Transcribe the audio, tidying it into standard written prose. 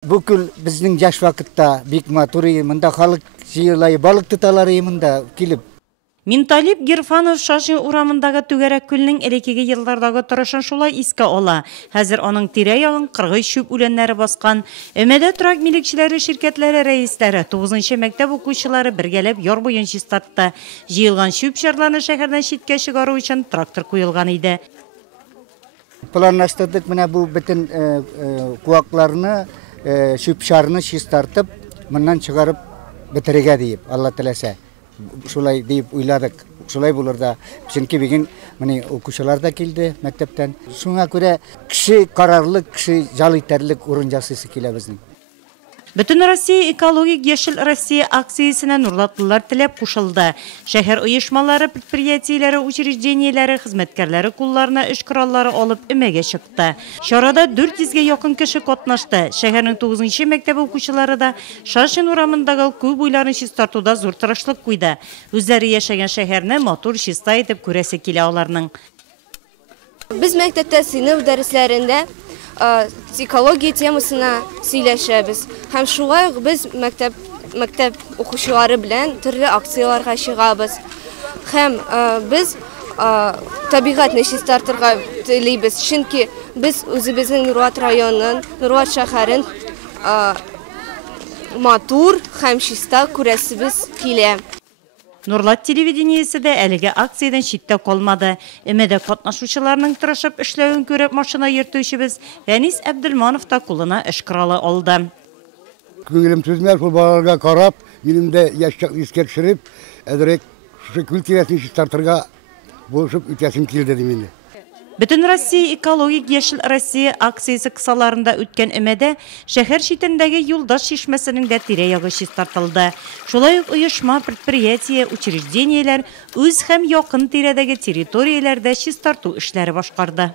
Бүкіл біздің жаш вақытта бик матур мында халық жыйлай балык туталар мында килип. Минталип Гирфанов Шашин урамындагы түгәрәк күлнең элекеге еллардагы торышын шулай искә ала. Хәзер аның тирә-ягын кыргый шүп үләннәре баскан. Өмәдә трак милекчеләре ширкәтләре рәисләре 9нчы мәктәп укучылары бергәләп яр буен чистартты. Җыелган шүп чарларны шәһәрдән читкә чыгару өчен трактор куелган иде. Планлаштырдык менә бу бөтен куакларны шүп шарны чистартып, моннан чыгарып бетерергә дип, Алла теләсә. Шулай дип уйладык. Шулай булыр да. Чөнки бүген менә укучылар да килде мәктәптән. Шуңа күрә кеше карарлык, кеше жал итәрлек урын жасыйсы килә безнең. Bütün Россия экологик Яшел Россия акциясына нурлатлылар теләп кушылды. Шәһәр оешмалары, предприятиеләре, учреждениеләре, хезмәткәрләре кулларына эш кораллары алып өмәгә чыкты. Чарада 400-гә якын кеше катнашты. Шәһәрнең 9нчы мәктәп укучылары да Шашин урамындагы күл буйларын чистартуда зур тырышлык куйды. Үзләре яшәгән шәһәрне матур чиста итеп күрәсе килә аларның. Без мәктәптә сыйныф дәресләрендә экология темасына сөйләшәбез. Һәм шулай без мәктәп укучылары белән төрле акцияларга чыгабыз. Һәм без табигатьне чистартырга телибез. Чөнки без үзебезнең Нурлат районын, Нурлат шәһәрен матур һәм чиста күрәсебез килә. Нурлат телевидениесе дә әлеге акциядан читтә калмады. Өмәдә катнашучыларның тырышып эшләвен күреп машина йөртүчебез Фәнис Әбделманов та кулына эш коралы алды. Күңелем түзмәр, шул балаларга карап, минем дә яшьчәк искә төшереп, әзрәк шушы күл тирәсен чистартырга булышып үтәсем килде ди мине. Bütün Россия экологик Яшел Россия акциясы кысаларында үткән өмәдә шәһәр читендәге юлдаш чишмәсенең дә тирә-ягы чистартылды. Шулай ук оешма, предприятие, учреждениеләр үз һәм якын тирәдәге территорияләрдә чистарту эшләре башкарды.